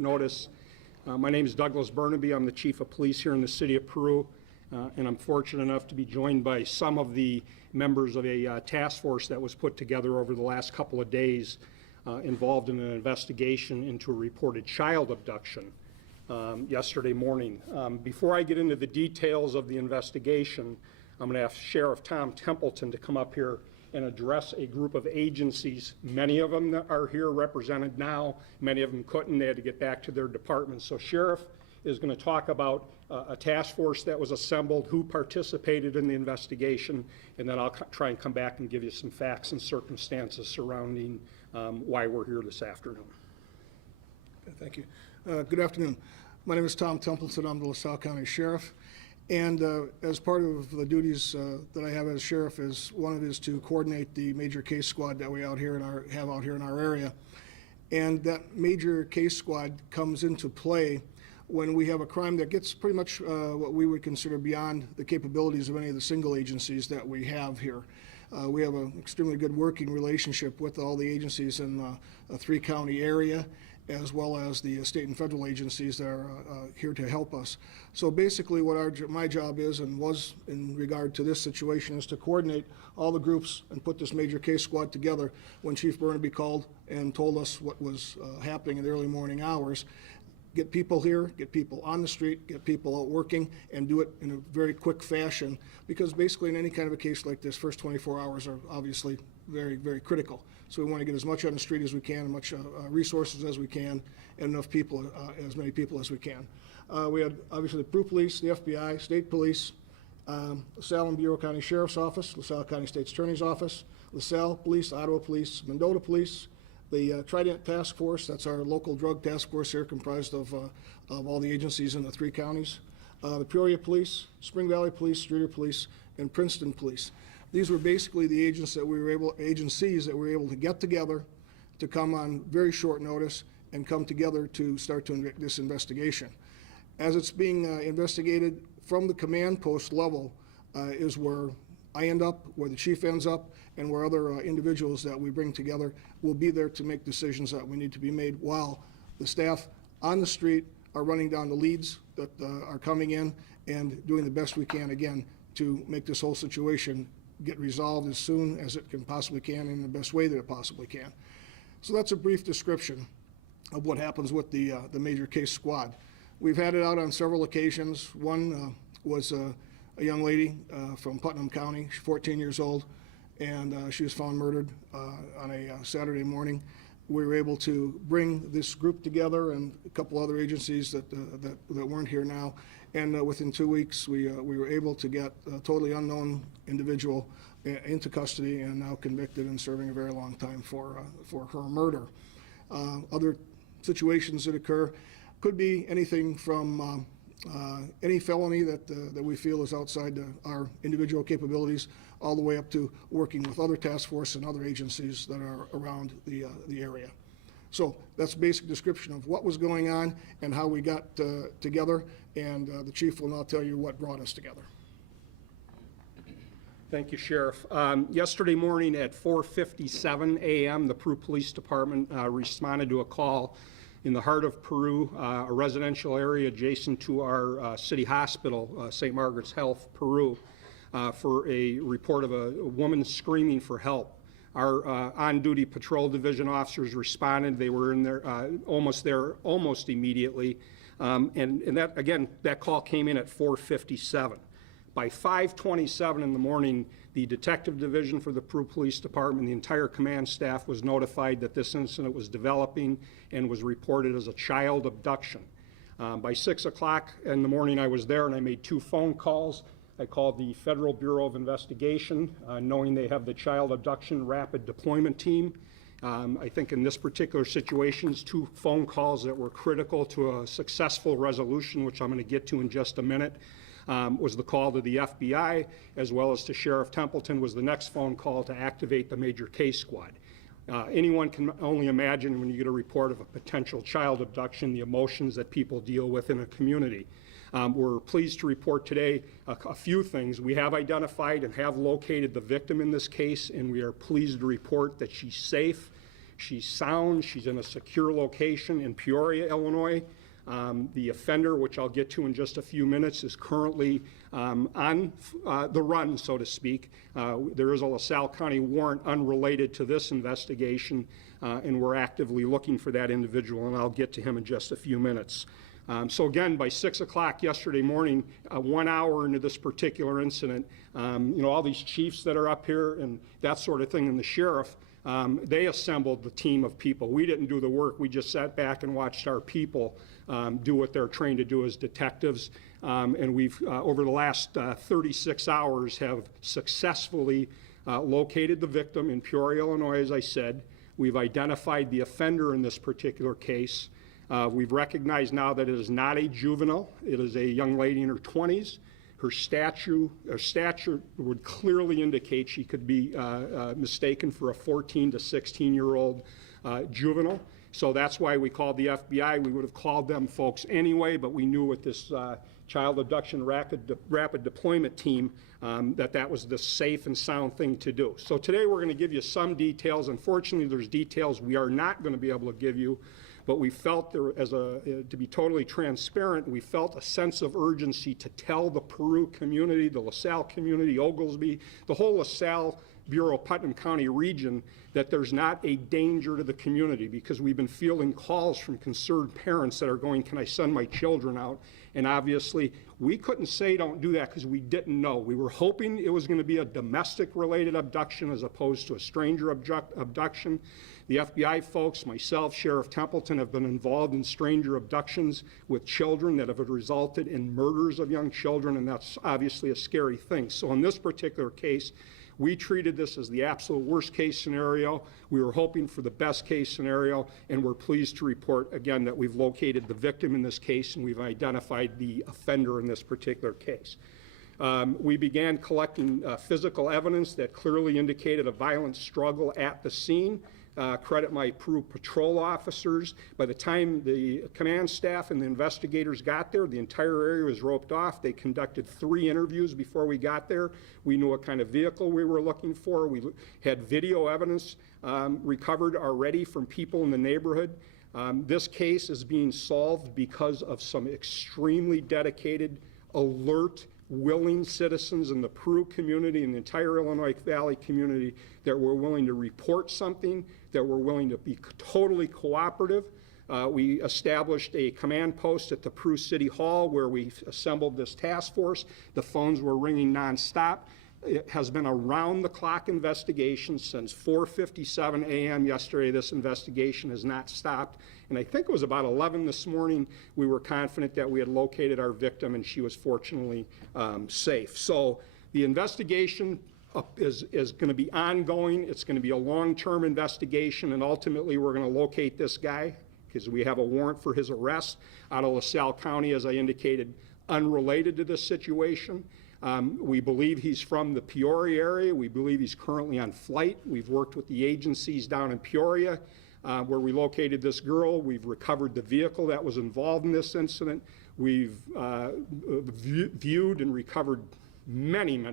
short notice. My name is Douglas Burnaby. I'm the Chief of Police here in the city of Peru, and I'm fortunate enough to be joined by some of the members of a task force that was put together over the last couple of days involved in an investigation into a reported child abduction yesterday morning. Before I get into the details of the investigation, I'm going to ask Sheriff Tom Templeton to come up here and address a group of agencies. Many of them are here represented now. Many of them couldn't. They had to get back to their departments. So Sheriff is going to talk about a task force that was assembled, who participated in the investigation, and then I'll try and come back and give you some facts and circumstances surrounding why we're here this afternoon. Okay, thank you. Good afternoon. My name is Tom Templeton. I'm the LaSalle County Sheriff. And as part of the duties that I have as sheriff, one of it is to coordinate the major case squad that we have out here in our area. And that major case squad comes into play when we have a crime that gets pretty much what we would consider beyond the capabilities of any of the single agencies that we have here. We have an extremely good working relationship with all the agencies in the three-county area, as well as the state and federal agencies that are here to help us. So basically what my job is and was in regard to this situation is to coordinate all the groups and put this major case squad together when Chief Burnaby called and told us what was happening in the early morning hours. Get people here, get people on the street, get people out working, and do it in a very quick fashion, because basically in any kind of a case like this, first 24 hours are obviously very, very critical. So we want to get as much on the street as we can, as much resources as we can, and enough people, as many people as we can. We had obviously the Peru Police, the FBI, State Police, LaSalle and Bureau County Sheriff's Office, LaSalle County State's Attorney's Office, LaSalle Police, Ottawa Police, Mendota Police, the Trident Task Force, that's our local drug task force here, comprised of all the agencies in the three counties, the Peoria Police, Spring Valley Police, Streeter Police, and Princeton Police. These were basically the agencies that we were able to get together to come on very short notice and come together to start this investigation. As it's being investigated from the command post level is where I end up, where the chief ends up, and where other individuals that we bring together will be there to make decisions that we need to be made, while the staff on the street are running down the leads that are coming in and doing the best we can, again, to make this whole situation get resolved as soon as it can possibly can in the best way that it possibly can. So that's a brief description of what happens with the major case squad. We've had it out on several occasions. One was a young lady from Putnam County, she's 14 years old, and she was found murdered on a Saturday morning. We were able to bring this group together and a couple other agencies that weren't here now, and within 2 weeks we were able to get a totally unknown individual into custody and now convicted and serving a very long time for her murder. Other situations that occur could be anything from any felony that we feel is outside our individual capabilities, all the way up to working with other task force and other agencies that are around the area. So that's a basic description of what was going on and how we got together, and the chief will now tell you what brought us together. Thank you, Sheriff. Yesterday morning at 4:57 a.m., the Peru Police Department responded to a call in the heart of Peru, a residential area adjacent to our city hospital, St. Margaret's Health, Peru, for a report of a woman screaming for help. Our on-duty patrol division officers responded. They were in there almost immediately. And that, again, that call came in at 4:57. By 5:27 in the morning, the detective division for the Peru Police Department, the entire command staff, was notified that this incident was developing and was reported as a child abduction. By 6 o'clock in the morning, I was there and I made 2 phone calls. I called the Federal Bureau of Investigation, knowing they have the Child Abduction Rapid Deployment Team. I think in this particular situation, 2 phone calls that were critical to a successful resolution, which I'm going to get to in just a minute, was the call to the FBI, as well as to Sheriff Templeton was the next phone call to activate the major case squad. Anyone can only imagine when you get a report of a potential child abduction, the emotions that people deal with in a community. We're pleased to report today a few things. We have identified and have located the victim in this case, and we are pleased to report that she's safe. She's sound. She's in a secure location in Peoria, Illinois. The offender, which I'll get to in just a few minutes, is currently on the run, so to speak. There is a LaSalle County warrant unrelated to this investigation, and we're actively looking for that individual, and I'll get to him in just a few minutes. So again, by 6 o'clock yesterday morning, 1 hour into this particular incident, all these chiefs that are up here and that sort of thing, and the sheriff, they assembled the team of people. We didn't do the work. We just sat back and watched our people do what they're trained to do as detectives. And we've, over the last 36 hours, have successfully located the victim in Peoria, Illinois, as I said. We've identified the offender in this particular case. We've recognized now that it is not a juvenile. It is a young lady in her 20s. Her stature would clearly indicate she could be mistaken for a 14 to 16-year-old juvenile. So that's why we called the FBI. We would have called them folks anyway, but we knew with this child abduction rapid deployment team that was the safe and sound thing to do. So today we're going to give you some details. Unfortunately, there's details we are not going to be able to give you. But we felt to be totally transparent, we felt a sense of urgency to tell the Peru community, the LaSalle community, Oglesby, the whole LaSalle, Bureau, Putnam County region, that there's not a danger to the community, because we've been fielding calls from concerned parents that are going, can I send my children out? And obviously, we couldn't say don't do that because we didn't know. We were hoping it was going to be a domestic-related abduction as opposed to a stranger abduction. The FBI folks, myself, Sheriff Templeton, have been involved in stranger abductions with children that have resulted in murders of young children, and that's obviously a scary thing. So in this particular case, we treated this as the absolute worst case scenario. We were hoping for the best case scenario, and we're pleased to report, again, that we've located the victim in this case and we've identified the offender in this particular case. We began collecting physical evidence that clearly indicated a violent struggle at the scene. Credit my Peru patrol officers. By the time the command staff and the investigators got there, the entire area was roped off. They conducted 3 interviews before we got there. We knew what kind of vehicle we were looking for. We had video evidence recovered already from people in the neighborhood. This case is being solved because of some extremely dedicated, alert, willing citizens in the Peru community and the entire Illinois Valley community that were willing to report something, that were willing to be totally cooperative. We established a command post at the Peru City Hall where we assembled this task force. The phones were ringing nonstop. It has been a round-the-clock investigation since 4:57 a.m. yesterday. This investigation has not stopped. And I think it was about 11 this morning, we were confident that we had located our victim, and she was fortunately safe. So the investigation is going to be ongoing. It's going to be a long-term investigation, and ultimately we're going to locate this guy because we have a warrant for his arrest out of LaSalle County, as I indicated, unrelated to this situation. We believe he's from the Peoria area. We believe he's currently on flight. We've worked with the agencies down in Peoria where we located this girl. We've recovered the vehicle that was involved in this incident. We've viewed and recovered many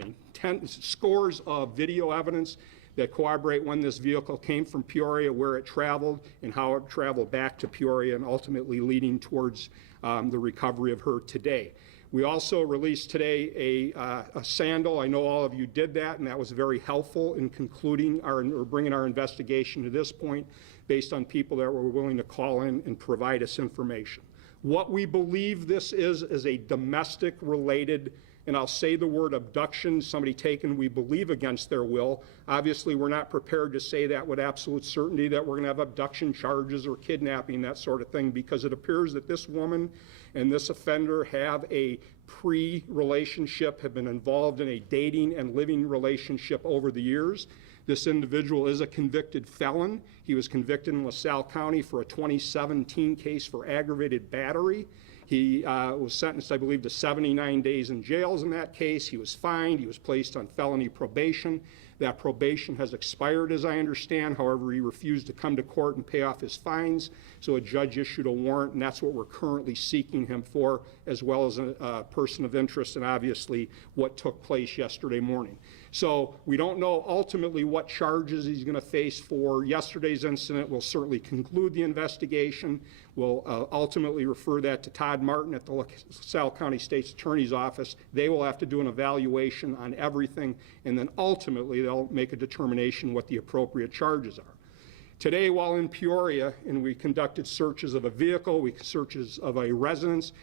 scores of video evidence that corroborate when this vehicle came from Peoria, where it traveled, and how it traveled back to Peoria, and ultimately leading towards the recovery of her today. We also released today a sandal. I know all of you did that, and that was very helpful in concluding or bringing our investigation to this point based on people that were willing to call in and provide us information. What we believe this is a domestic-related, and I'll say the word abduction, somebody taken, we believe, against their will. Obviously, we're not prepared to say that with absolute certainty that we're going to have abduction charges or kidnapping, that sort of thing, because it appears that this woman and this offender have a pre-relationship, have been involved in a dating and living relationship over the years. This individual is a convicted felon. He was convicted in LaSalle County for a 2017 case for aggravated battery. He was sentenced, I believe, to 79 days in jails in that case. He was fined. He was placed on felony probation. That probation has expired, as I understand. However, he refused to come to court and pay off his fines, so a judge issued a warrant, and that's what we're currently seeking him for, as well as a person of interest, and obviously what took place yesterday morning. So we don't know ultimately what charges he's going to face for yesterday's incident. We'll certainly conclude the investigation. We'll ultimately refer that to Todd Martin at the LaSalle County State's Attorney's Office. They will have to do an evaluation on everything, and then ultimately they'll make a determination what the appropriate charges are. Today, while in Peoria, and we conducted searches of a vehicle, searches of a residence,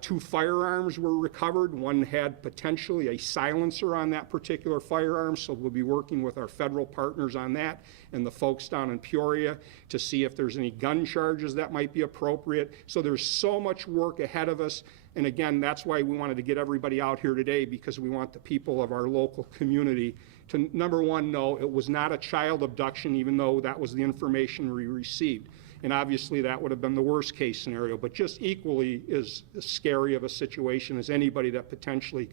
2 firearms were recovered. One had potentially a silencer on that particular firearm, so we'll be working with our federal partners on that and the folks down in Peoria to see if there's any gun charges that might be appropriate. So there's so much work ahead of us. And again, that's why we wanted to get everybody out here today, because we want the people of our local community to, number one, know it was not a child abduction, even though that was the information we received. And obviously that would have been the worst case scenario, but just equally as scary of a situation as anybody that potentially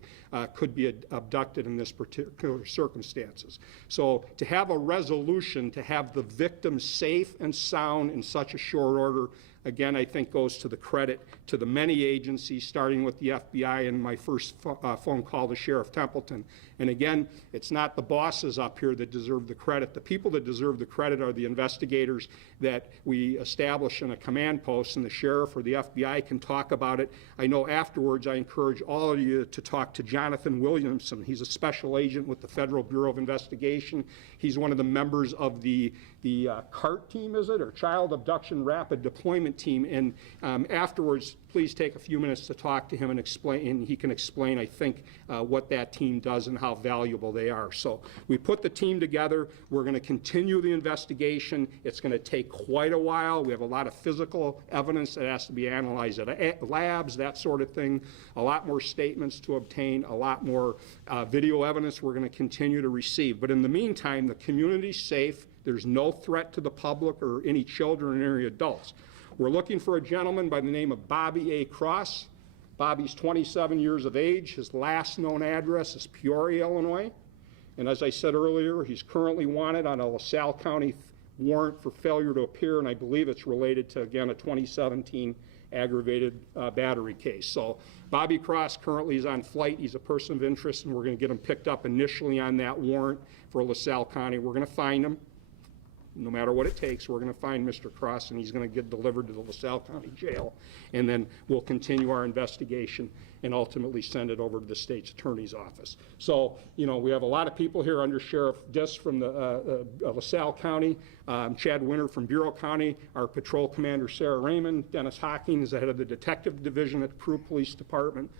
could be abducted in this particular circumstances. So to have a resolution, to have the victim safe and sound in such a short order, again, I think goes to the credit to the many agencies, starting with the FBI and my first phone call to Sheriff Templeton. And again, it's not the bosses up here that deserve the credit. The people that deserve the credit are the investigators that we establish in a command post, and the sheriff or the FBI can talk about it. I know afterwards I encourage all of you to talk to Jonathan Williamson. He's a special agent with the Federal Bureau of Investigation. He's one of the members of the CART team, is it, or Child Abduction Rapid Deployment Team. And afterwards, please take a few minutes to talk to him and explain, and he can explain, I think, what that team does and how valuable they are. So we put the team together. We're going to continue the investigation. It's going to take quite a while. We have a lot of physical evidence that has to be analyzed at labs, that sort of thing, a lot more statements to obtain, a lot more video evidence we're going to continue to receive. But in the meantime, the community's safe. There's no threat to the public or any children or any adults. We're looking for a gentleman by the name of Bobby A. Cross. Bobby's 27 years of age. His last known address is Peoria, Illinois. And as I said earlier, he's currently wanted on a LaSalle County warrant for failure to appear, and I believe it's related to, again, a 2017 aggravated battery case. So Bobby Cross currently is on flight. He's a person of interest, and we're going to get him picked up initially on that warrant for LaSalle County. We're going to find him. No matter what it takes, we're going to find Mr. Cross, and he's going to get delivered to the LaSalle County Jail. And then we'll continue our investigation and ultimately send it over to the state's attorney's office. So, you know, we have a lot of people here under Sheriff Diss from the LaSalle County, Chad Winter from Bureau County, our patrol commander Sarah Raymond, Dennis Hocking is the head of the detective division at the Peru Police Department,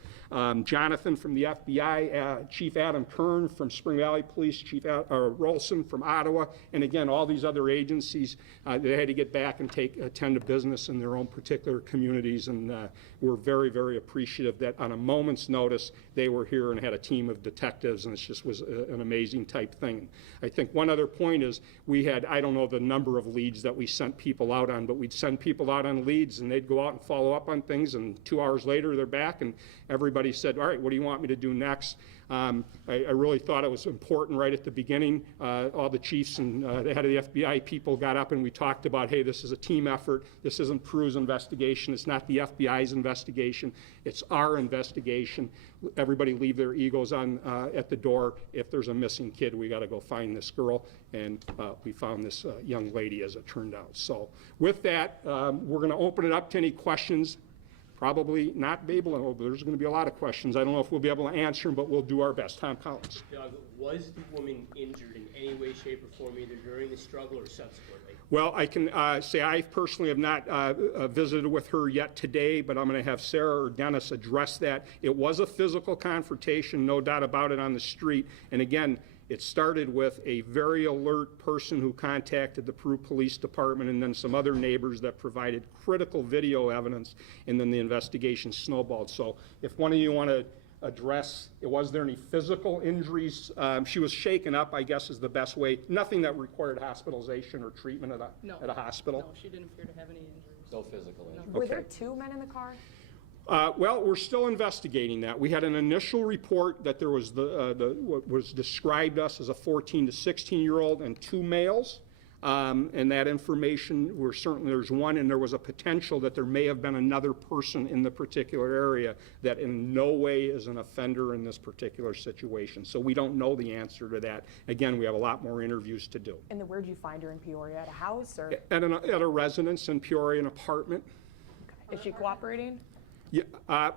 Jonathan from the FBI, Chief Adam Kern from Spring Valley Police, Chief Rolson from Ottawa, and again, all these other agencies, they had to get back and attend to business in their own particular communities, and we're very, very appreciative that on a moment's notice, they were here and had a team of detectives, and it just was an amazing type thing. I think one other point is we had, I don't know the number of leads that we sent people out on, but we'd send people out on leads, and they'd go out and follow up on things, and 2 hours later, they're back, and everybody said, all right, what do you want me to do next? I really thought it was important right at the beginning. All the chiefs and the head of the FBI people got up and we talked about, hey, this is a team effort. This isn't Peru's investigation. It's not the FBI's investigation. It's our investigation. Everybody leave their egos on at the door. If there's a missing kid, we got to go find this girl. And we found this young lady, as it turned out. So with that, we're going to open it up to any questions. Probably not be able to, but there's going to be a lot of questions. I don't know if we'll be able to answer them, but we'll do our best. Tom Collins. Doug, was the woman injured in any way, shape, or form, either during the struggle or subsequently? Well, I can say I personally have not visited with her yet today, but I'm going to have Sarah or Dennis address that. It was a physical confrontation, no doubt about it, on the street. And again, it started with a very alert person who contacted the Peru Police Department and then some other neighbors that provided critical video evidence, and then the investigation snowballed. So if one of you want to address, was there any physical injuries? She was shaken up, I guess, is the best way. Nothing that required hospitalization or treatment at a hospital? No, she didn't appear to have any injuries. No physical injury. Were there 2 men in the car? Well, we're still investigating that. We had an initial report that there was what was described us as a 14 to 16-year-old and 2 males. And that information, we're certain there's one, and there was a potential that there may have been another person in the particular area that in no way is an offender in this particular situation. So we don't know the answer to that. Again, we have a lot more interviews to do. And then where did you find her in Peoria? At a house or? At a residence in Peoria, an apartment. Is she cooperating? Yeah,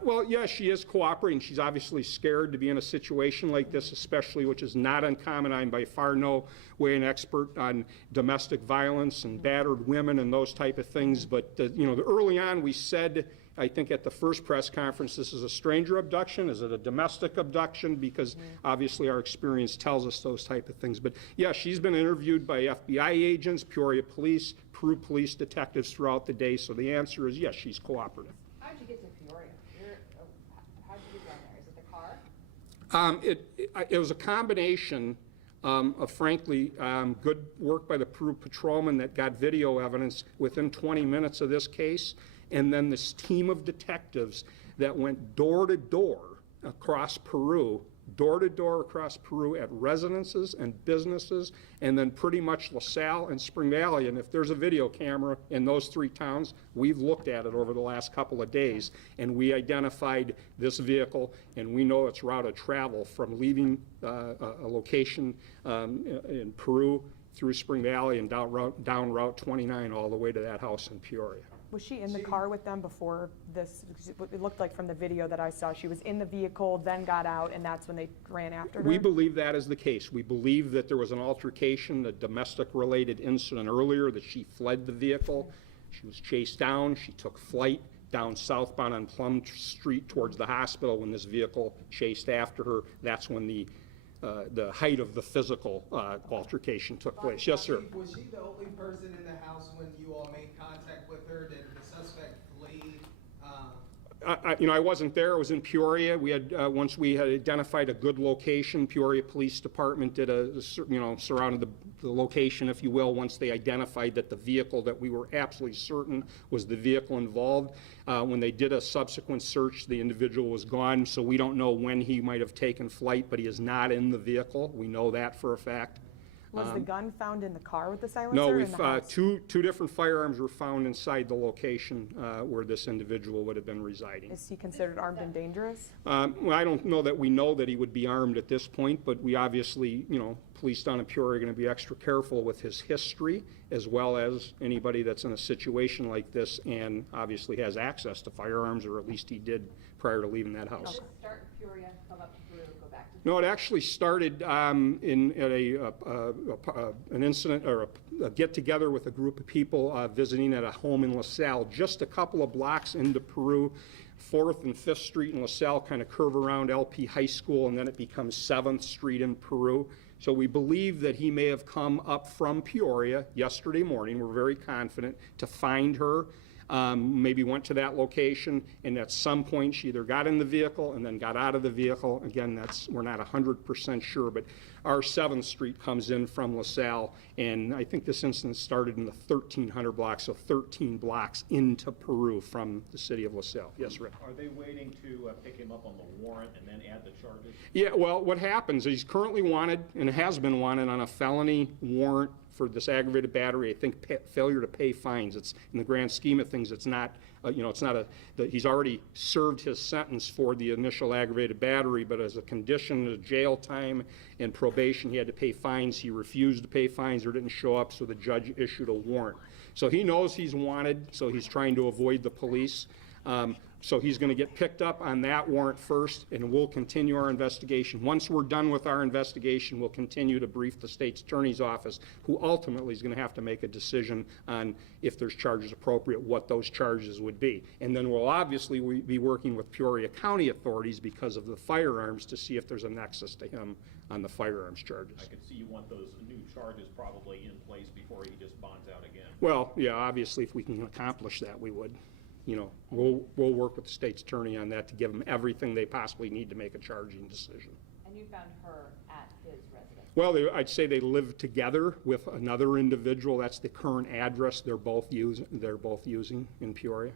well, yeah, she is cooperating. She's obviously scared to be in a situation like this, especially, which is not uncommon. I'm by far no way an expert on domestic violence and battered women and those type of things. But, early on we said, I think at the first press conference, this is a stranger abduction. Is it a domestic abduction? Because obviously our experience tells us those type of things. But yeah, she's been interviewed by FBI agents, Peoria police, Peru police detectives throughout the day. So the answer is yes, she's cooperative. How did you get to Peoria? How did you get down there? Is it the car? It was a combination of, frankly, good work by the Peru patrolman that got video evidence within 20 minutes of this case, and then this team of detectives that went door to door across Peru at residences and businesses, and then pretty much LaSalle and Spring Valley. And if there's a video camera in those 3 towns, we've looked at it over the last couple of days, and we identified this vehicle, and we know its route of travel from leaving a location in Peru through Spring Valley and down Route 29 all the way to that house in Peoria. Was she in the car with them before this? It looked like from the video that I saw, she was in the vehicle, then got out, and that's when they ran after her? We believe that is the case. We believe that there was an altercation, a domestic-related incident earlier, that she fled the vehicle. She was chased down. She took flight down southbound on Plum Street towards the hospital when this vehicle chased after her. That's when the height of the physical altercation took place. Yes, sir. Was she the only person in the house when you all made contact with her? Did the suspect flee? I wasn't there. I was in Peoria. We had once we had identified a good location. Peoria Police Department did surrounded the location, if you will, once they identified that the vehicle that we were absolutely certain was the vehicle involved. When they did a subsequent search, the individual was gone, so we don't know when he might have taken flight, but he is not in the vehicle. We know that for a fact. Was the gun found in the car with the silencer? No, or in the house? two different firearms were found inside the location where this individual would have been residing. Is he considered armed and dangerous? Well, I don't know that we know that he would be armed at this point, but we obviously, police down in Peoria are going to be extra careful with his history, as well as anybody that's in a situation like this and obviously has access to firearms, or at least he did prior to leaving that house. Did it start in Peoria, come up to Peru, go back to? No, it actually started at an incident or a get-together with a group of people visiting at a home in LaSalle, just a couple of blocks into Peru. 4th and 5th Street in LaSalle kind of curve around LP High School, and then it becomes 7th Street in Peru. So we believe that he may have come up from Peoria yesterday morning. We're very confident to find her. Maybe went to that location, and at some point she either got in the vehicle and then got out of the vehicle. Again, we're not 100% sure, but our 7th Street comes in from LaSalle, and I think this incident started in the 1300 block, so 13 blocks into Peru from the city of LaSalle. Yes, Rick? Are they waiting to pick him up on the warrant and then add the charges? Yeah, well, what happens is he's currently wanted and has been wanted on a felony warrant for this aggravated battery. I think failure to pay fines. It's in the grand scheme of things, it's not, he's already served his sentence for the initial aggravated battery, but as a condition of jail time and probation, he had to pay fines. He refused to pay fines or didn't show up, so the judge issued a warrant. So he knows he's wanted, so he's trying to avoid the police. So he's going to get picked up on that warrant first, and we'll continue our investigation. Once we're done with our investigation, we'll continue to brief the state's attorney's office, who ultimately is going to have to make a decision on if there's charges appropriate, what those charges would be. And then we'll obviously be working with Peoria County authorities because of the firearms to see if there's a nexus to him on the firearms charges. I can see you want those new charges probably in place before he just bonds out again. Well, yeah, obviously if we can accomplish that, we would. We'll work with the state's attorney on that to give them everything they possibly need to make a charging decision. And you found her at his residence? Well, I'd say they live together with another individual. That's the current address they're both using in Peoria.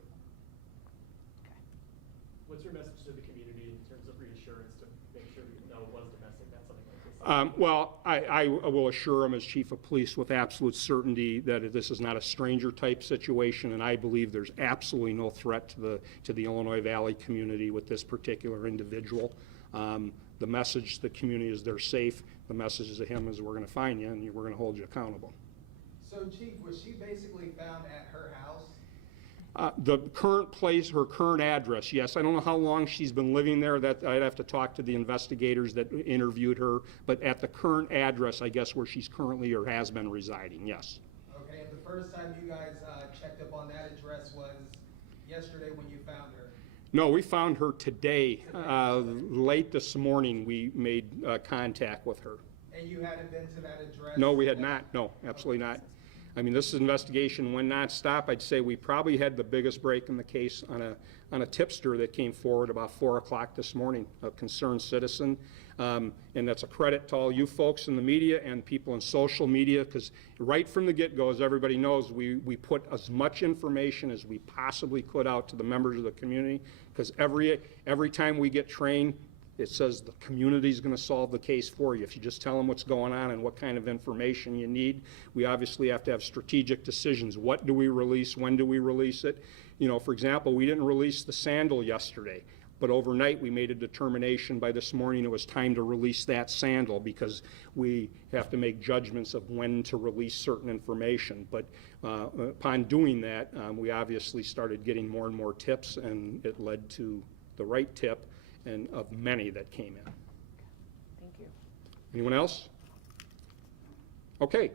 what's your message to the community in terms of reassurance to make sure we know it was domestic, not something like this? Well, I will assure him as chief of police with absolute certainty that this is not a stranger-type situation, and I believe there's absolutely no threat to the Illinois Valley community with this particular individual. The message to the community is they're safe. The message to him is we're going to find you and we're going to hold you accountable. So Chief, was she basically found at her house? The current place, her current address, yes. I don't know how long she's been living there. That I'd have to talk to the investigators that interviewed her. But at the current address, I guess, where she's currently or has been residing, yes. Okay, and the first time you guys checked up on that address was yesterday when you found her? No, we found her today. Late this morning, we made contact with her. And you hadn't been to that address? No, we had not. No, absolutely not. I mean, this investigation went nonstop. I'd say we probably had the biggest break in the case on a tipster that came forward about 4 o'clock this morning, a concerned citizen. And that's a credit to all you folks in the media and people in social media, because right from the get-go, as everybody knows, we put as much information as we possibly could out to the members of the community, because every time we get trained, it says the community's going to solve the case for you. If you just tell them what's going on and what kind of information you need, we obviously have to have strategic decisions. What do we release? When do we release it? You know, for example, we didn't release the sandal yesterday, but overnight we made a determination by this morning it was time to release that sandal because we have to make judgments of when to release certain information. But upon doing that, we obviously started getting more and more tips, and it led to the right tip and of many that came in. Thank you. Anyone else? Okay.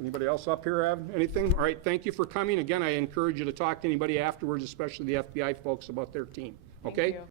Anybody else up here have anything? All right, thank you for coming. Again, I encourage you to talk to anybody afterwards, especially the FBI folks, about their team. Okay? Thank you.